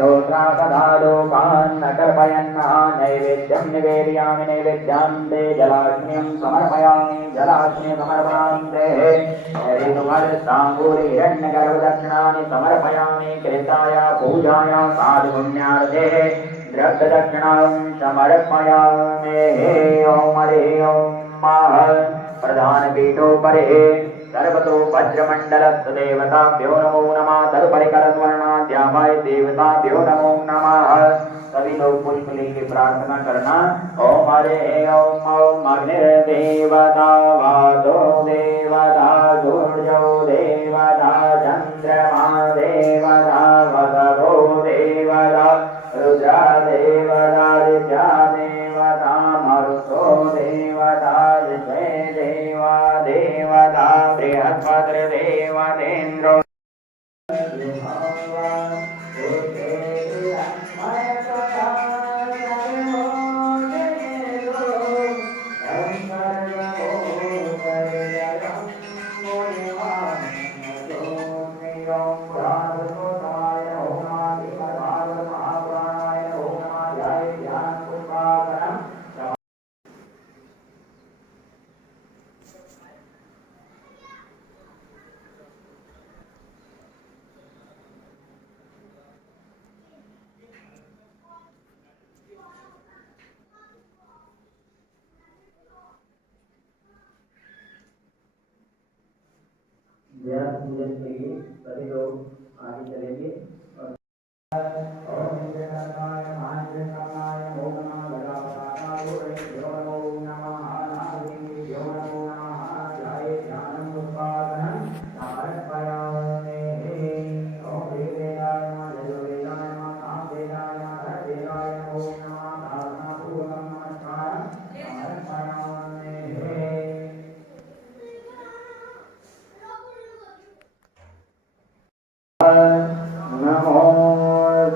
रोत्रासदालोकान् न कल्पयन् नैवेद्यं निवेदयामि नैवेद्यां ते जलाग्निं समर्पयामि जलाग्निं समर्पयामि ते ऋतुमलस्ताम्बूरि हिरण्यगर्भदक्षिणानि समर्पयामि कृताय पूजाय साधुपुण्यार्थे द्रव्यदक्षिणां समर्पयामि ॐ हरिः ॐ प्रधानपीठोपरि सर्वतो वज्रमण्डलस्थ देवताभ्यो नमो नमः तदुपरिकरस्वर्णाध्याय देवताभ्यो नमो नमः। सभी लोग पुष्प लेके प्रार्थना करना। ओम हरे ओम अग्निर्देवता वातो देवता सूर्यो देवता चंद्रमा देवता वसवो देवता रुद्र देवता ऋचा देवता मरुतो देवता ऋषे देवा देवता बृहस्पति देवतेन्द्रो पूजन के लिए सभी लोग आगे चलेंगे और नमो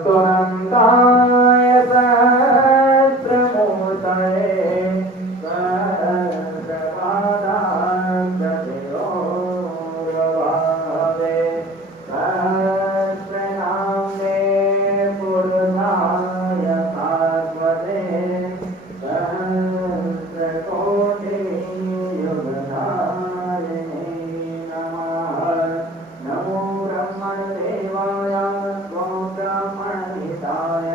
सुनंताय सहस्रमूर्तये सहस्रपादांशशिरोर्भवे सहस्रनाम्ने पुरुषाय शाश्वते सहस्रकोटियुगधारिणे नमः। नमो ब्रह्मदेवाय ब्रह्मणिताय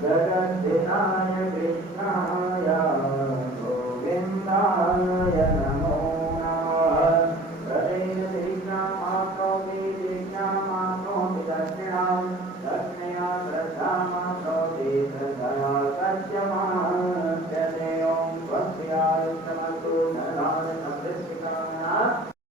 जगद्धिताय कृष्णाय गोविन्दाय नमो नमः। प्रदेशदीक्षामाप्नोति दीक्षामाप्नोति दक्षिणां दक्षिणा श्रद्धामाप्नोति श्रद्धया सत्यमाच्यते ॐ भक्त्यायुष्यमस्तु